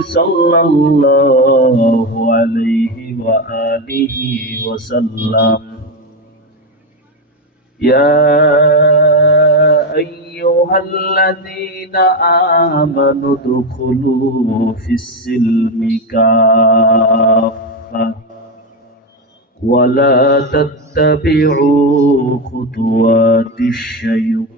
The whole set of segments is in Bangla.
صلى الله عليه وآله وسلم يا أيها الذين آمنوا ادخلوا في السلم كافة ولا تتبعوا خطوات الشيطان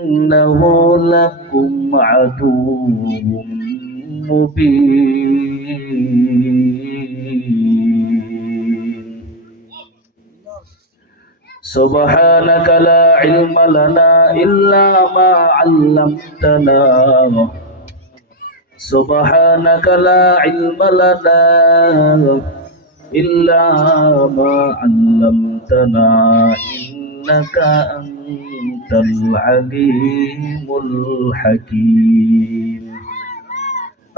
إنه لكم عدو مبين سبحانك لا علم لنا إلا ما علمتنا سبحانك لا علم لنا إلا ما علمتنا إنك أنت العليم الحكيم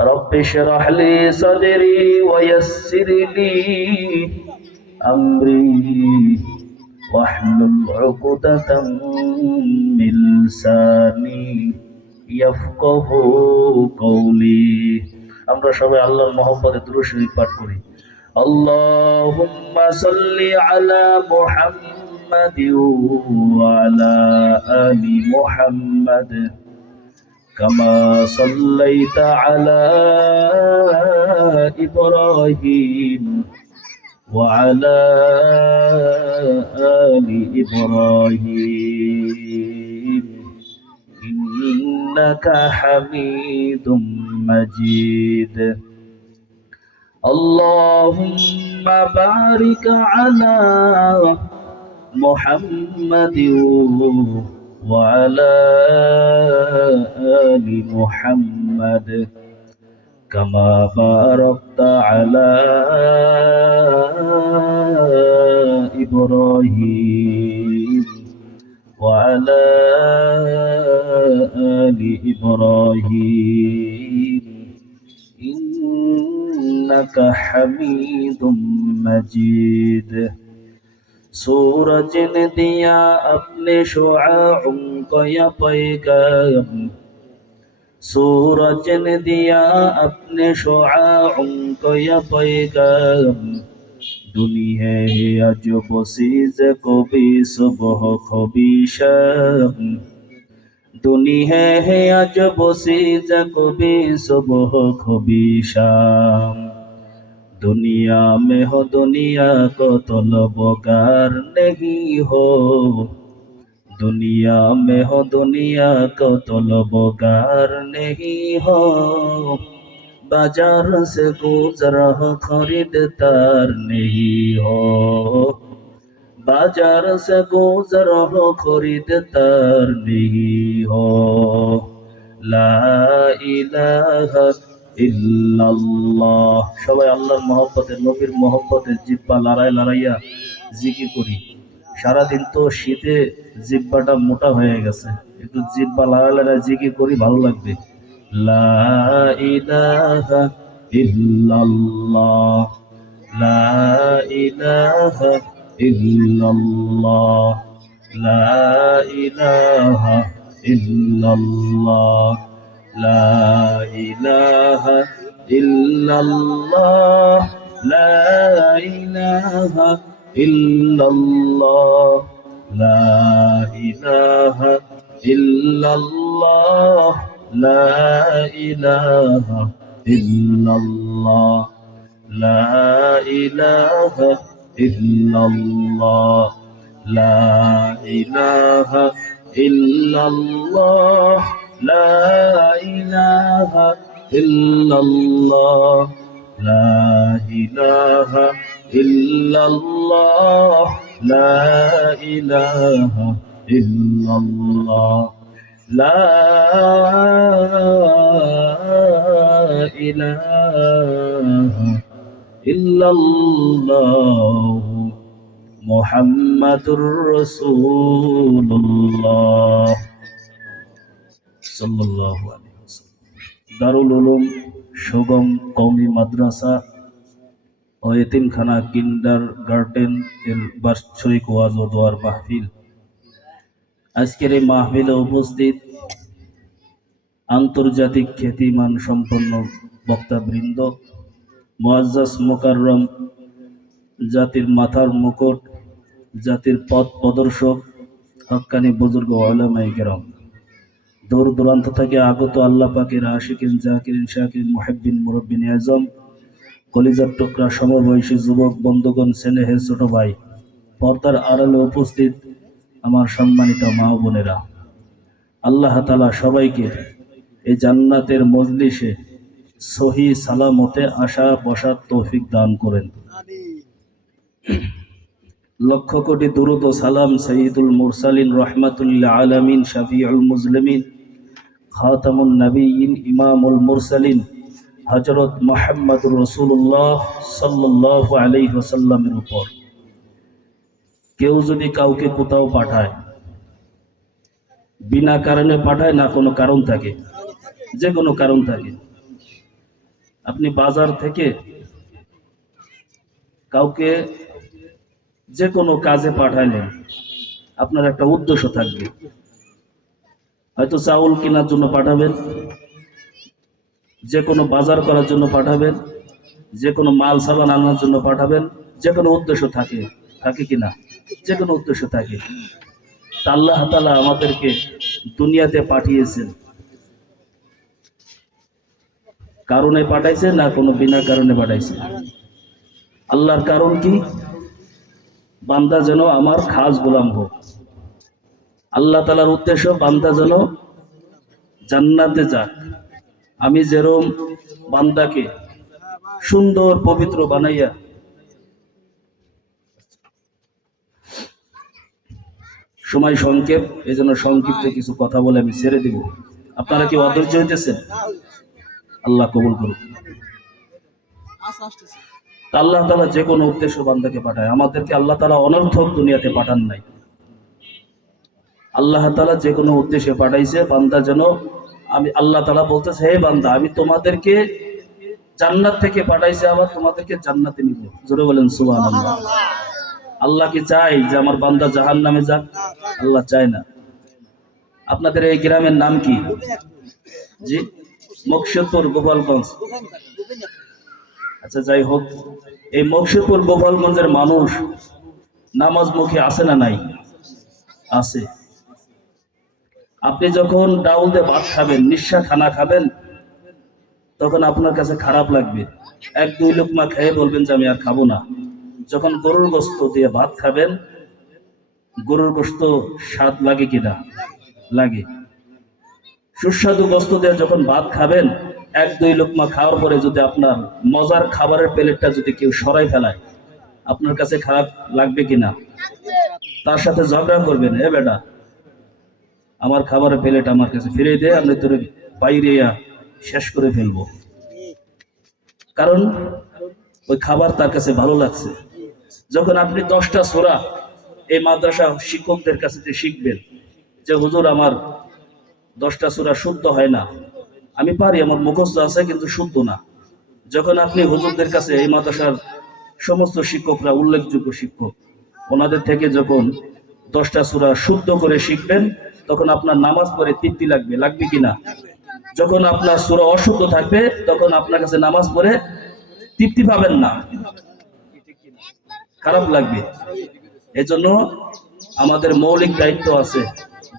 رب اشرح لي صدري ويسر لي أمري واحلل عقدة من لساني يفقه قولي আমরা সবাই আল্লাহর মহব্বতে দুরূদ শরীফ পাঠ করি اللهم صل على محمد وعلى آل محمد كما صليت على إبراهيم وعلى آل إبراهيم إنك حميد مجيد اللهم بارك على محمد وعلى آل محمد كما باركت على إبراهيم وعلى آل إبراهيم إنك حميد مجيد सूरज ने दिया अपने शुआओं को या पैगाम सूरज ने दिया अपने शुआओं को या पैगाम दुनिया है अजब चीज़ कभी सुबह कभी शाम दुनिया है अजब चीज़ कभी सुबह कभी शाम दुनिया में हो दुनिया को तलबगार नहीं हो दुनिया में हो दुनिया को तलबगार नहीं हो बाजार से गुजर हो खरीददार नहीं हो बाजार से गुजर हो खरीददार नहीं हो ला इलाहा ইল্লাল্লাহ সবাই আল্লাহর মহব্বতে নবীর মহব্বতে জিহ্বা লড়াইয়া জিকির করি সারাদিন তো শীতে জিহ্বাটা মোটা হয়ে গেছে একটু জিহ্বা লড়াইয়া জিকির করি ভালো লাগবে লা ইলাহা ইল্লাল্লাহ লা ইলাহা ইল্লাল্লাহ লা ইলাহা ইল্লাল্লাহ لا إله إلا الله لا إله إلا الله لا إله إلا الله لا إله إلا الله لا إله إلا الله لا إله إلا الله لا إله إلا الله لا إله إلا الله لا إله إلا الله لا إله إلا الله محمد رسول الله সাল্লাল্লাহু আলাইহি ওয়াসাল্লাম দারুল উলুম সুগম কওমি মাদ্রাসা ও এতিমখানা কিন্ডার গার্ডেন এর বার্ষিক ওয়াজ ও দোয়ার মাহফিল আজকের এই মাহফিলে উপস্থিত আন্তর্জাতিক খ্যাতিমান সম্পন্ন বক্তাবৃন্দ, মুআজ্জাজ মুকাররম, জাতির মাথার মুকুট, জাতির পথ প্রদর্শক, হক্কানি বুজুর্গ উলামায়ে কেরাম, দূর দূরান্ত থেকে আগত আল্লাহ পাকের আশিকিন, জাকিরিন, শাকিরিন, মুহিব্বিন, মুরব্বিন আজম, কলিজার টুকরা সমবয়সী যুবক বন্ধুগণ, স্নেহের ছোট ভাই, পর্দার আড়ালে উপস্থিত আমার সম্মানিত মা ও বোনেরা, আল্লাহ তাআলা সবাইকে এই জান্নাতের মজলিসে সহি সালামতে আসা বসার তৌফিক দান করেন। লক্ষ কোটি দুরূদ ও সালাম সাইয়্যিদুল মুরসালিন, রাহমাতুল আলামিন, শাফিউল মুজলিমিন, খাতামুন নবিয়্যিন, ইমামুল মুরসালিন হযরত মুহাম্মদুর রাসূলুল্লাহ সাল্লাল্লাহু আলাইহি ওয়াসাল্লামের উপর। কেউ যদি কাউকে কোথাও পাঠায়, বিনা কারণে পাঠায় না, কোনো কারণ থাকে, যে কোনো কারণ থাকে। আপনি বাজার থেকে কাউকে যে কোনো কাজে পাঠাইলেন, আপনার একটা উদ্দেশ্য থাকবে। হয়তো চাউল কেনার জন্য পাঠাবেন, যে কোনো বাজার করার জন্য পাঠাবেন, যে কোনো মাল সামান আনার জন্য পাঠাবেন, যে কোনো উদ্দেশ্য থাকে, থাকে কিনা, যে কোনো উদ্দেশ্য থাকে। তা আল্লাহ তাআলা আমাদেরকে দুনিয়াতে পাঠিয়েছেন, কারণে পাঠাইছে না কোনো বিনা কারণে পাঠাইছে? আল্লাহর কারণ কি? বান্দা যেন আমার খাস গোলাম হোক। আল্লাহ তাআলার উদ্দেশ্য বান্দা যেন জান্নাতে যাক। আমি যেরকম বান্দাকে সুন্দর পবিত্র বানাইয়া, সময় সংক্ষেপ, এই জন্য সংক্ষিপ্ত কিছু কথা বলে আমি ছেড়ে দিব। আপনারা কি অধৈর্য হইতেছেন? আল্লাহ কবুল করুন। আল্লাহ তাআলা যে কোনো উদ্দেশ্য বান্দাকে পাঠায়, আমাদেরকে আল্লাহ তাআলা অনর্থক দুনিয়াতে পাঠান নাই। আল্লাহ তাআলা যে কোনো উদ্দেশ্যে পাঠাইছে, বান্দা যেন, আমি আল্লাহ তাআলা বলতেছে, হে বান্দা, আমি তোমাদেরকে জান্নাত থেকে পাঠাইছে, আবার তোমাদেরকে জান্নাতে নিব। জোরে বলেন সুবহানাল্লাহ। আল্লাহ কি চাই যে আমার বান্দা জাহান্নামে যাক? আল্লাহ চায় না। আপনাদের এই গ্রামের নাম কি? জি, মকসুদপুর, গোপালগঞ্জ। আচ্ছা, যাই হোক, এই মকসুদপুর গোপালগঞ্জের মানুষ নামাজমুখী আছে না নাই? আছে। আপনি যখন ডাউল দিয়ে ভাত খাবেন, নিঃস্বা খানা খাবেন, তখন আপনার কাছে খারাপ লাগবে। এক দুই লোকমা খেয়ে বলবেন যে আমি আর খাবো না। যখন গরুর গোশত দিয়ে ভাত খাবেন, গরুর গোশত স্বাদ লাগে কিনা? লাগে। সুস্বাদু গোশত দিয়ে যখন ভাত খাবেন, এক দুই লোকমা খাওয়ার পরে যদি আপনার মজার খাবারের প্লেটটা যদি কেউ সরাই ফেলায়, আপনার কাছে খারাপ লাগবে কিনা? তার সাথে ঝগড়া করবেন, এ বেটা, আমার খাবারের প্লেট আমার কাছে ফিরে দে, আমি তোর বাইরে শেষ করে ফেলবো। কারণ ওই খাবার তার কাছে ভালো লাগছে। যখন আপনি 10টা সূরা এই মাদ্রাসা শিক্ষকদের কাছে যে শিখবেন, যে হুজুর আমার 10টা সূরা শুদ্ধ হয় না, আমি পারি, আমার মুখস্থ আছে, কিন্তু শুদ্ধ না। যখন আপনি হুজুরদের কাছে, এই মাদ্রাসার সমস্ত শিক্ষকরা উল্লেখযোগ্য শিক্ষক, ওনাদের থেকে যখন 10টা সূরা শুদ্ধ করে শিখবেন, তখন আপনার নামাজ পড়ে তৃপ্তি লাগবে, লাগবে কিনা? যখন আপনার সূরা অশুদ্ধ থাকবে, তখন আপনার কাছে নামাজ পড়ে তৃপ্তি পাবেন না, খারাপ লাগবে। এজন্য আমাদের মৌলিক দায়িত্ব আছে,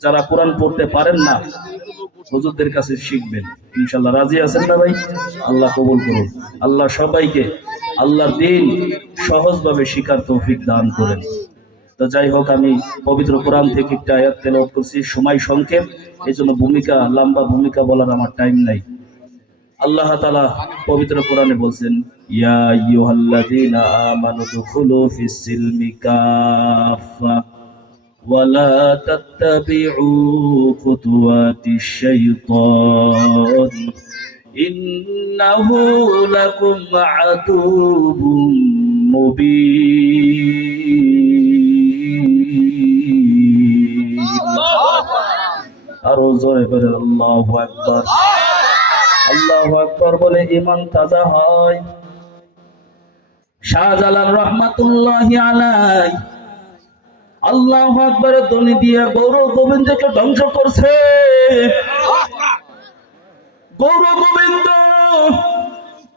যারা কোরআন পড়তে পারেন না, হুজুরদের কাছে শিখবেন। ইনশাআল্লাহ রাজি আছেন না ভাই? আল্লাহ কবুল করুন। আল্লাহ সবাইকে আল্লাহর দ্বীন সহজভাবে শিখার তৌফিক দান করেন। তো যাই হোক, আমি পবিত্র কোরআন থেকে একটা আয়াত তেলাওয়াত করছি, সময় সংক্ষেপ, এই জন্য লম্বা ভূমিকা বলার আমার টাইম নাই। আল্লাহ তাআলা পবিত্র কোরআনে বলছেন, ইয়া আইয়ুহাল্লাযীনা আমানু দুখুলু ফিস সিলমি কাফা ওয়া লা তাত্তাবিউ খুতুওয়াতিশ শাইতান ইন্নাহু লাকুম আদুবুম মুবিন। আরো জোরে করে আল্লাহু আকবার। আল্লাহু আকবার বলে ঈমান তাজা হয়। শাহজালাল রহমাতুল্লাহি আলাইহি আল্লাহু আকবার ধ্বনি দিয়া গৌর গোবিন্দকে ধ্বংস করছে। গৌর গোবিন্দ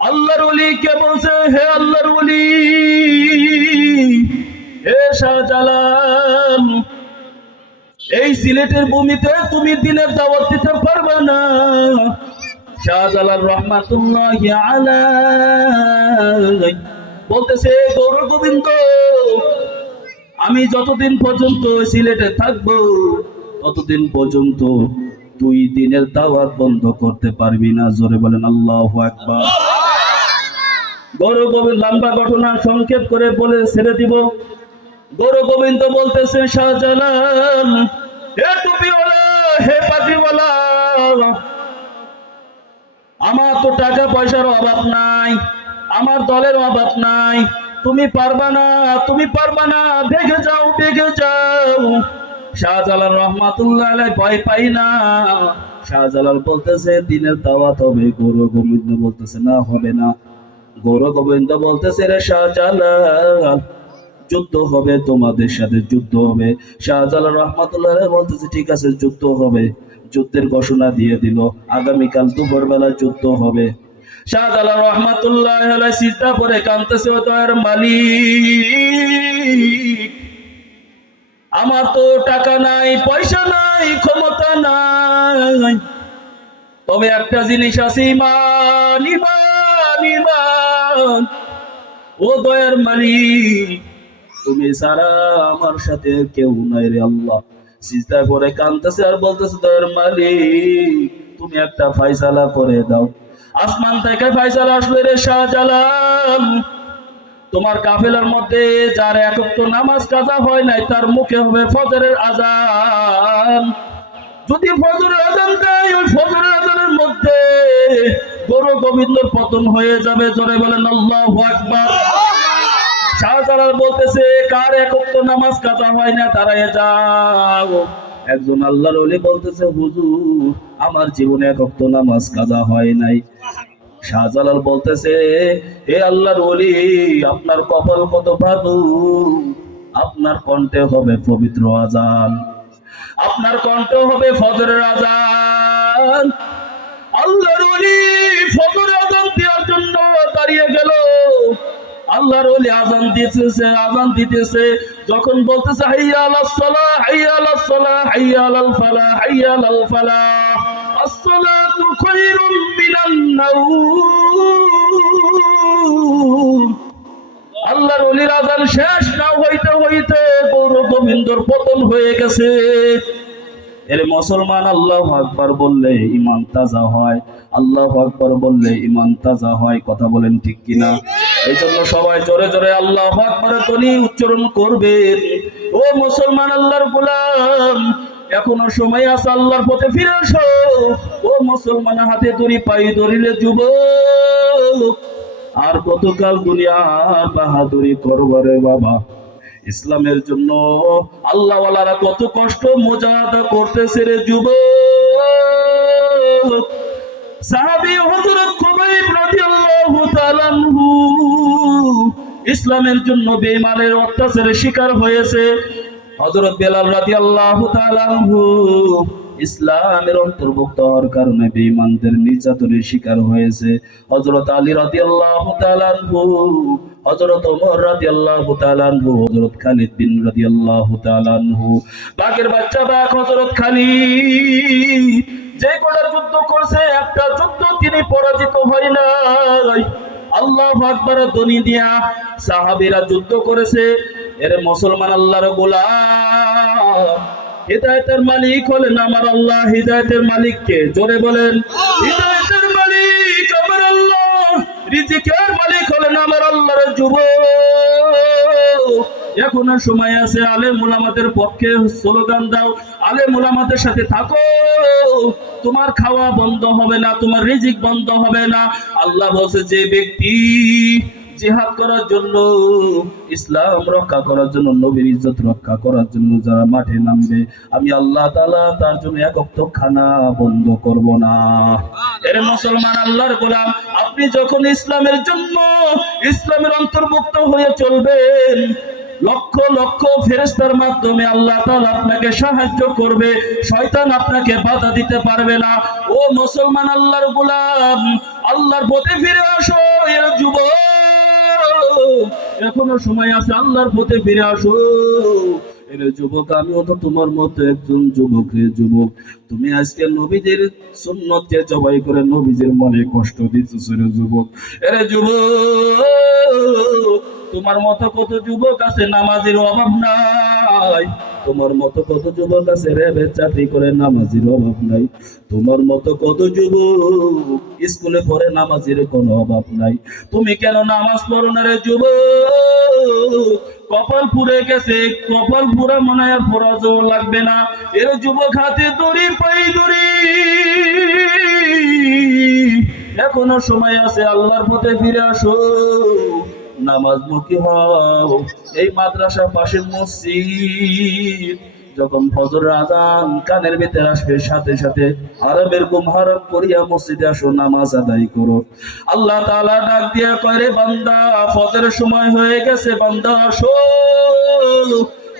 আল্লাহর ওলিকে বলছে, হে আল্লাহর ওলি, হে শাহজালাল, এই সিলেটের ভূমিতে তুমি দিনের দাওয়াত দিতে পারবে না। শাহজালাল রহমাতুল্লাহি আলাইহি বলতেছে, গৌর গোবিন্দ, আমি যতদিন পর্যন্ত সিলেটে থাকবো ততদিন পর্যন্ত তুই দিনের দাওয়াত বন্ধ করতে পারবি না। জোরে বলেন আল্লাহু আকবার। গৌর গোবিন্দ লম্বা ঘটনা সংক্ষেপ করে বলে ছেড়ে দিব। গৌর গোবিন্দ বলতেছে, শাহজালাল, হে টুপিওয়ালা, হে পাগড়িওয়ালা, আমার তো টাকা পয়সার অভাব নাই, আমার দলের অভাব নাই, তুমি পারবা না, তুমি পারবা না, ভেগে যাও, ভেগে যাও। শাহজালাল রহমাতুল্লাহ আলাইহি ভয় পাই না। শাহজালাল বলতেছে দিনের দাওয়াত হবে। গৌর গোবিন্দ বলতেছে না, হবে না। গৌর গোবিন্দ বলতেছে, রে শাহজালাল, যুদ্ধ হবে, তোমাদের সাথে যুদ্ধ হবে। শাহজালাল রহমাতুল্লাহ আলাইহি বলতেছে, ঠিক আছে, যুদ্ধ হবে। যুদ্ধের ঘোষণা দিয়ে দিল, আগামীকাল দুপুরবেলা যুদ্ধ হবে। শাহজালাল রহমাতুল্লাহ আলাইহি সিজদা করে কাঁদতেছে, ও দয়ার মালিক, আমার তো টাকা নাই, পয়সা নাই, ক্ষমতা নাই, তবে একটা জিনিস আছে, ঈমান, ঈমান, ঈমান। ও দয়ার মালিক, তুমি ছাড়া আমার সাথে কেউ নাই রে আল্লাহ। সিজদা করে কাঁদতেছে আর বলতেছে, দয়ার মালিক, তুমি একটা ফয়সালা করে দাও। আসমান থেকে ফয়সালা আসলে, রে শাহজালাল, তোমার কাফেলার মধ্যে যার এক ওয়াক্ত নামাজ কাজা হয় নাই তার মুখে হবে ফজরের আযান। যদি ফজরের আযান দেয়, ওই ফজরের আযানের মধ্যে গৌর গোবিন্দর পতন হয়ে যাবে। জোরে বলেন আল্লাহু আকবার। শাহজালাল বলতেছে, কার এক ওয়াক্ত নামাজ কাজা হয় না দাঁড়ায় যাও। একজন আল্লাহর ওলি বলতেছে, হুজুর, আমার জীবনে এক ওয়াক্ত নামাজ কাজা হয় নাই। শাহজালাল বলতেছে, হে আল্লাহর ওলি, আপনার কপাল কত ভালো, আপনার কণ্ঠে হবে পবিত্র আযান, আপনার কণ্ঠে হবে ফজরের আযান। আল্লাহর ওলি ফজরের আযান দেওয়ার জন্য দাঁড়িয়ে গেল। আল্লাহর ওলি আযান দিতেছে, আযান দিতেছে, যখন বলতেছে, হাইয়া আলাস সালাহ, হাইয়া আলাস সালাহ, হাইয়া আলাল ফালাহ, হাইয়া আলাল ফালাহ, আসসালাতু খায়রুম মিনান নাওম। আল্লাহর ওলির আযান শেষ না হইতে হইতে গৌর গোবিন্দর পতন হয়ে গেছে। এর মুসলমান আল্লাহু আকবার বললে ঈমান তাজা হয়, আল্লাহু আকবার বললে ঈমান তাজা হয়। কথা বলেন ঠিক কিনা? এই জন্য সবাই জোরে জোরে আল্লাহু আকবারের ধ্বনি উচ্চারণ করবেন। ও মুসলমান আল্লাহর গোলাম, এখনো সময় আছে, আল্লাহর পথে ফিরে আসো। ও মুসলমান, হাতে দড়ি পায়ে ধরিলে যুবক, আর কতকাল দুনিয়ার বাহাদুরি করবারে বাবা। ইসলামের জন্য আল্লাহওয়ালারা কত কষ্ট মুজাহাদা করতেছে রে যুবক। সাহাবী হযরত খুবাইব রাদিয়াল্লাহু তাআলা আনহু ইসলামের জন্য বেঈমানের অত্যাচারের শিকার হয়েছে। হযরত বেলাল রাদিয়াল্লাহু তাআলা আনহু ইসলামের অন্তর্ভুক্ত হওয়ার কারণে বেঈমানদের নির্যাতনের শিকার হয়েছে। হযরত আলী রাদিয়াল্লাহু তাআলা আনহু, হযরত ওমর রাদিয়াল্লাহু তাআলা আনহু, হযরত খালিদ বিন রাদিয়াল্লাহু তাআলা আনহু, বাকের বাচ্চা বাক হযরত খালিদ যে কোটা যুদ্ধ করছে, একটা যুদ্ধ তিনি পরাজিত হয় নাই। আল্লাহু আকবার ধ্বনি দিয়া সাহাবীরা যুদ্ধ করেছে। এর মুসলমান আল্লাহর গোলাম, হিদায়াতের মালিক হলেন আমার আল্লাহ। হিদায়াতের মালিক কে? জোরে বলেন। হিদায়াতের মালিক আমার আল্লাহ, রিজিকের মালিক হলেন আমার আল্লাহর যুবক। এখনো সময় আছে, আলেম উলামাদের পক্ষে স্লোগান দাও, আলেম উলামাদের সাথে থাকো। তোমার খাওয়া বন্ধ হবে না, তোমার রিজিক বন্ধ হবে না। আল্লাহ বলছে, যে ব্যক্তি জিহাদ করার জন্য, ইসলাম রক্ষা করার জন্য, নবীর ইজ্জত রক্ষা করার জন্য যারা মাঠে নামবে, আমি আল্লাহ তাআলা তার জন্য এক ওয়াক্ত খানা বন্ধ করব না। এর মুসলমান আল্লাহর গোলাম, আপনি যখন ইসলামের জন্য, ইসলামের অন্তর্ভুক্ত হয়ে চলবেন, লক্ষ লক্ষ ফেরেশতার মাধ্যমে আল্লাহ তাআলা আপনাকে সাহায্য করবে, শয়তান আপনাকে বাধা দিতে পারবে না। ও মুসলমান আল্লাহর গোলাম, আল্লাহর পথে ফিরে আসো এ যুবক, এখনো সময় আছে, আল্লাহর পথে ফিরে আসো। এরে যুবক, আমিও তো তোমার মতো একজন যুবক। রে যুবক, তুমি আজকে নবীদের সুন্নতকে জবাই করে নবীদের মনে কষ্ট দিতেছ। রে যুবক, এরে যুবক, তোমার মতো কত যুবক আছে নামাজের অভাব নাই, তোমার মতো কত যুবক আছে রেবের চাকরি করে নামাজের অভাব নাই, তোমার মতো কত যুবক স্কুলে পড়ে নামাজের কোনো অভাব নাই। তুমি কেন নামাজ পড়ো না? রে যুবক, কপাল পুড়ে গেছে, কপাল পুরা মনে হয় পড়াজও লাগবে না। এর যুবক, হাতে দড়ি পাই দড়ি, এখনো সময় আছে, আল্লাহর পথে ফিরে আসো, নামাজমুখী হও। এই মাদ্রাসার পাশে মসজিদ, যখন ফজরের আযান কানের ভিতরে আসবে, সাথে সাথে আরবের মুহাররম করিয়া মসজিদে আসো, নামাজ আদায় করো। আল্লাহ তাআলা ডাক দিয়া কয়, রে বান্দা, ফজরের সময় হয়ে গেছে, বান্দা আসো,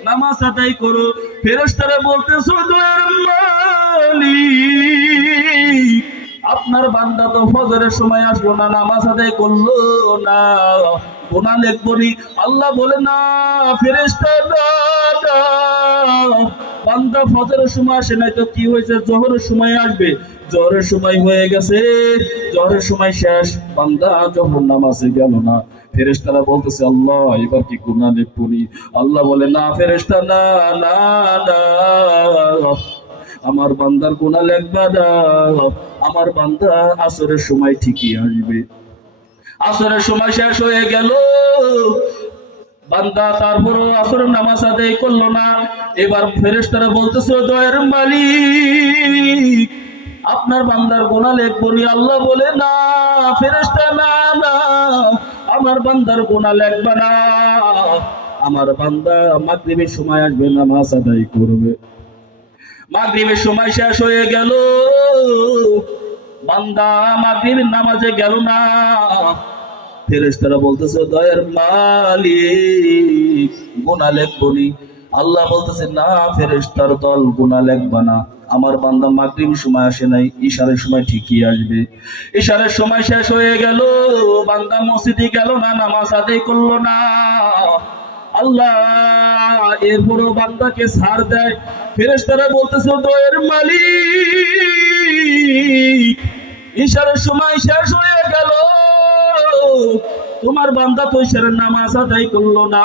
নামাজ আদায় করো। ফেরেশতারা বলতেছে, দয়ার মালিক, আপনার বান্দা তো ফজরের সময় আসলো না, নামাজ আদায় করলো না, গুনাহ লিখবনি। আল্লাহ বলে, না ফেরেশতা, না, বান্দা ফজরের সময় আসে নাই তো কি হয়েছে, জোহরের সময় আসবে, জোহরের সময় হয়ে গেছে, জোহরের সময় শেষ, বান্দা যখন নামাজে গেল না। ফেরেশতারা বলতেছে, আল্লাহ এবার কি গুনাহ লিখবনি? আল্লাহ বলে, না ফেরেশতা, না, না, না, আমার বান্দার গুনাহ লেখবা না, আমার বান্দা আসরের সময় ঠিকই আসবে। আসরের সময় শেষ হয়ে গেল, বান্দা তারপরও আসরের নামাজ আদায় করলো না। এবার ফেরেশতারা বলতেছে, দয়ার মালিক, আপনার বান্দার গুনাহ লিখবনি। আল্লাহ বলে, না ফেরেশতা, না, না, আমার বান্দার গুনাহ লিখবা না, আমার বান্দা মাগরিবের সময় আসবে, নামাজ আদায় করবে। মাগরিবের সময় শেষ হয়ে গেল, বান্দা মাগরিবের নামাজে গেল না। ফেরেশতারা বলতেছে, দয়ার মালিক, গুনাহ লিখবনি। আল্লাহ বলতেছে, না ফেরেশতার দল, গুনাহ লিখবা না, আমার বান্দা মাগরিবের সময় আসে নাই, ইশারের সময় ঠিকই আসবে। ইশারের সময় শেষ হয়ে গেল, বান্দা মসজিদে গেল না, নামাজ আদায় করলো না। আল্লাহ এরপরও বান্দাকে ছাড় দেয়। ফেরেশতারা বলতেছে, দয়ার মালিক, ইশারের সময় শেষ হয়ে গেল, তোমার বান্দা তো ইশারের নামাজ আদায় করলো না,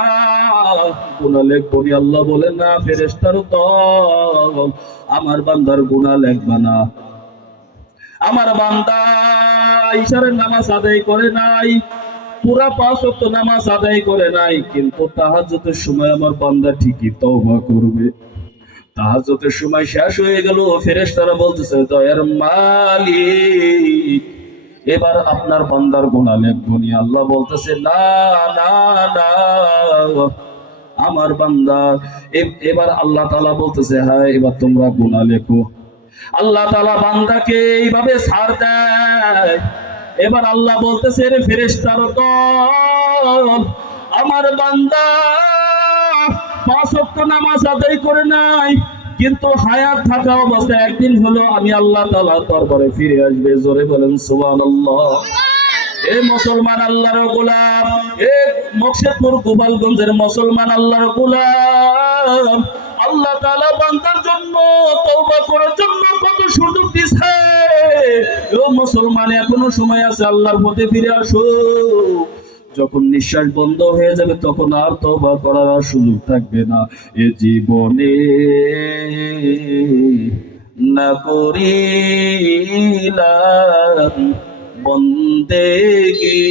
গুনাহ লিখবনি। আল্লাহ বলে, না ফেরেশতার দল, আমার বান্দার গুনাহ লিখবা না, আমার বান্দা ইশারের নামাজ আদায় করে নাই, পুরা 5 ওয়াক্ত নামাজ আদায় করে নাই, কিন্তু তাহাজ্জুদের সময় আমার বান্দা ঠিকই তওবা করবে। তাহাজ্জুদের সময় শেষ হয়ে গেল, ফেরেশতারা বলতেছে, দয়ার মালিক, এবার আপনার বান্দার গুনাহ লিখবনি। আল্লাহ বলতেছে, না, না, না, আমার বান্দা। এবার আল্লাহ তাআলা বলতেছে, হ্যাঁ এবার তোমরা গুনাহ লেখো। আল্লাহ তাআলা বান্দাকে এইভাবে ছাড় দেয়। এবার আল্লাহ বলতেছে, রে ফেরেশতার দল, আমার বান্দা 5 ওয়াক্ত নামাজ আদায় করে নাই, কিন্তু হায়াত থাকা অবস্থায় একদিন হলো আমি আল্লাহ তাআলার দরবারে ফিরে আসবে। জোরে বলেন সুবহানাল্লাহ। এ মুসলমান আল্লাহর গোলাম, এ মকসেদপুর গোপালগঞ্জের মুসলমান আল্লাহর গোলাম, আল্লাহ তাআলা বান্দার জন্য তওবা করার জন্য কত সুযোগ দিয়েছে। ও মুসলমান, এখনো সময় আছে, আল্লাহর পথে ফিরে আসো। যখন নিঃশ্বাস বন্ধ হয়ে যাবে, তখন আর তওবা করার আর সুযোগ থাকবে না। এ জীবনে না করিলাম বন্দেগী,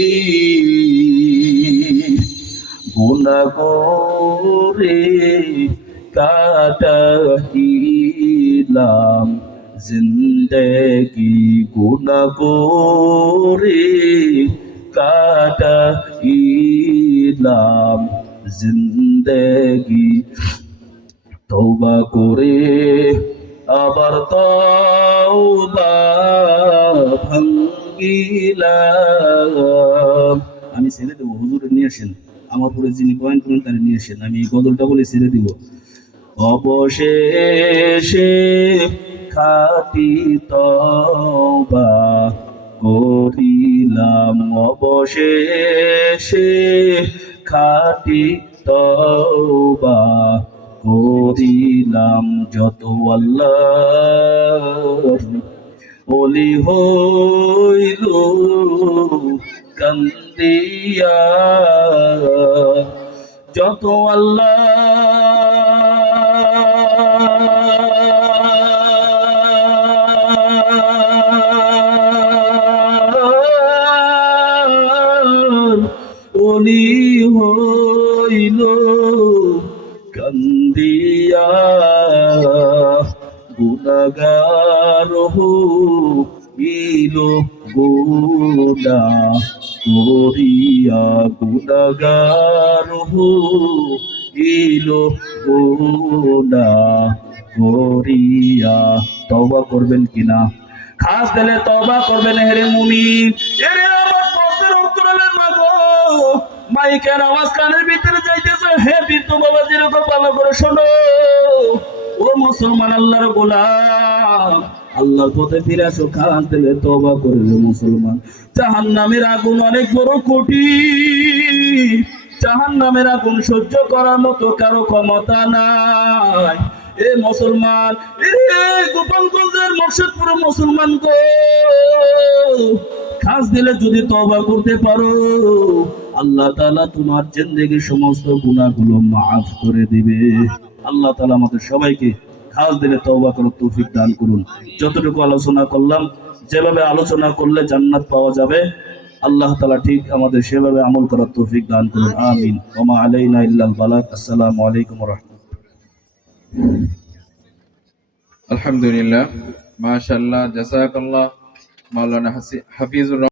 গুনাহ করে কাটাইলাম জিন্দেগি, গুনাহ করে কাটাইলাম জিন্দেগি, তওবা করে আবার তওবা ভাঙ্গিলাম। আমি ছেড়ে দেবো, হুজুর নিয়ে আসেন। আমার পরে যিনি বয়ান করেন তারা নিয়ে আসেন, আমি এই গজলটা বলে ছেড়ে দিব। অবশেষে খাটি তওবা করিলাম, অবশেষে খাটি তওবা করিলাম, যত আল্লাহর ওলি হইল কান্দিয়া, যত আল্লাহর ওলি হইল কান্দিয়া, গুনাহগার হইল গুনাহ করিয়া, গুনাহগার হইল গুনাহ করিয়া। তওবা করবেন কিনা? খাস দিলে তওবা করবেন হেরে মুমিন। এরে আমার পথের অন্তরালের মাগো, মাইকের আওয়াজ কানের ভিতরে যাইতেছে, হে বৃদ্ধ বাবা যেরকম ভালো করে শোনো। ও মুসলমান, আল্লাহর গোলাম, আল্লাহর পথে ফিরে আসো, খাস দিলে তওবা করবে মুসলমান। জাহান্নামের আগুন অনেক বড় কঠিন, জাহান্নামের আগুন সহ্য করার মতো কারো ক্ষমতা নাই। এ মুসলমান, এ গোপালগঞ্জের মুর্শিদপুর মুসলমান গো, খাস দিলে যদি তওবা করতে পারো, আল্লাহ তাআলা তোমার জিন্দেগীর সমস্ত গুনাহগুলো মাফ করে দিবে। আল্লাহ তাআলা আমাদের সবাইকে খাস দিলে তওবা করার তৌফিক দান করুন। যতটুকু আলোচনা করলাম, যেভাবে আলোচনা করলে জান্নাত পাওয়া যাবে, আল্লাহ তাআলা ঠিক আমাদের সেভাবে আমল করার তৌফিক দান করুন। আমিন। ওয়া মা আলাইনা ইল্লাল বালাগ। আসসালামু আলাইকুম ওয়া রাহমাতুল্লাহ। আলহামদুলিল্লাহ, মাশাআল্লাহ, জাযাকাল্লাহ মাওলানা হাফিজুর